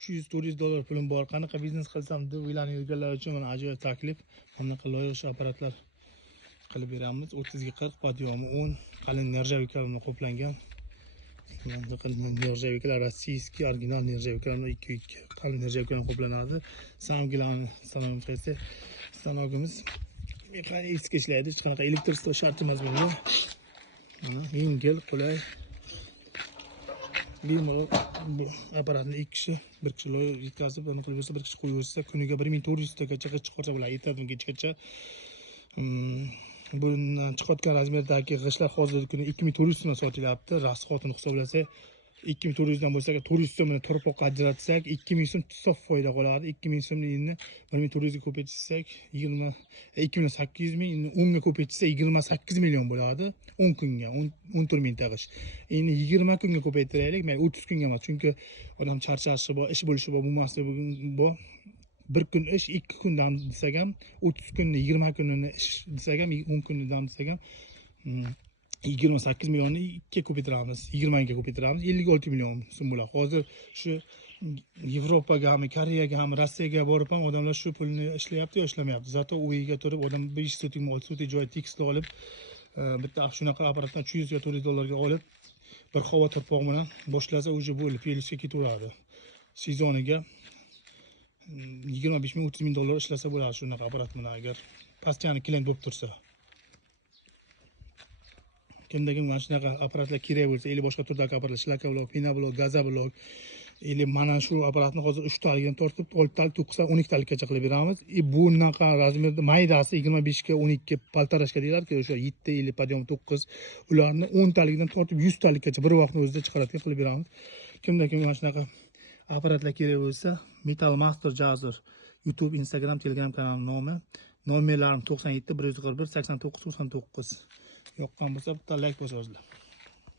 $300-400 pulim bor. Qanaqa biznes qilsam deb o'ylanib yurganlar uchun mana ajoyib taklif. Bunaqa loyiha apparatlar qilib beramiz. 30 ga 40 podyomi 10 qalin nержавейка bilan qoplangan. Bunaqa nержавейкалар rossiyskiy original nержавейкалар 2 qalin nержавейка bilan qoplanadi. Stanogimiz mexanik ishlaydi. Hech qanaqa elektr shart emas bunda. Yengil, qulay. Bemalol bu apparatni 2 kishi, 1 kishi yetkazib, uni qilib bersa, 1 kishi qo'yib bersa, kuniga 1400 tagacha chiqarsa bo'ladi, yetadi kechgacha. Bundan chiqayotgan razmerdagi g'ishtlar hozirgi kunda 2400 so'mga sotilyapti. Rasxotini hisoblasak, 2400 dan bo'lsa, 400 so'mni torpoqqa ajratsak, 2000 so'm sof foyda qoladi. 2000 so'mni endi 1400 ga ko'paytirsak, 2800 ming, 10 ga ko'paytirsa 28 million bo'ladi. 10 kunga 14 ming tag'ish. Endi 20 kunga ko'paytiraylik, mayli 30 kunga emas, chunki odam charchashi bor, ish bo'lishi bor, bo'lmasligi bor. 1 kun ish, 2 kun dam desak ham, 30 kunni 20 kunini ish desak ham, 10 kunni dam desak ham 28 millionni 2 ga ko'paytiramiz, 20 ga ko'paytiramiz, 56 million so'm bo'ladi. Hozir shu Yevropaga ham, Koreyaga ham, Rossiyaga borib ham odamlar shu pulni ishlayapti yo ishlamayapti. Zato uyiga turib odam 5 sotik, 6 sotik joy tekstil olib, bitta shunaqa apparatdan 300 ga 400 dollarga olib, bir havo tirpoq bilan boshlasa, o'zi bo'lib pelisga ketaveradi. Sezoniga 25 ming, 30 ming dollar ishlasa bo'ladi shunaqa apparat bilan, agar pastchani klient bo'lib tursa. Kimdagi mana shunaqa apparatlar kerak bo'lsa, ili boshqa turdagi apparatlar, shlaka blok, pina blok, gaza blok, ili mana shu apparatni hozir 3 talidan tortib, 6 talik, 9 talik, 12 talikgacha qilib beramiz. Bunaqa razmerda maydasi 25 ga 12 paltarashka deyiladi-ku, o'sha 7 ili podyom 9, ularni 10 talikdan tortib 100 talikgacha bir vaqtning o'zida chiqaradigan qilib beramiz. Kimdagi mana shunaqa apparatlar kerak bo'lsa, Metal Master Jazer YouTube, Instagram, Telegram kanalim nomi. Nomerlarim 97 141 89 99. Yoqqan bo'lsa, bitta like bosinglar.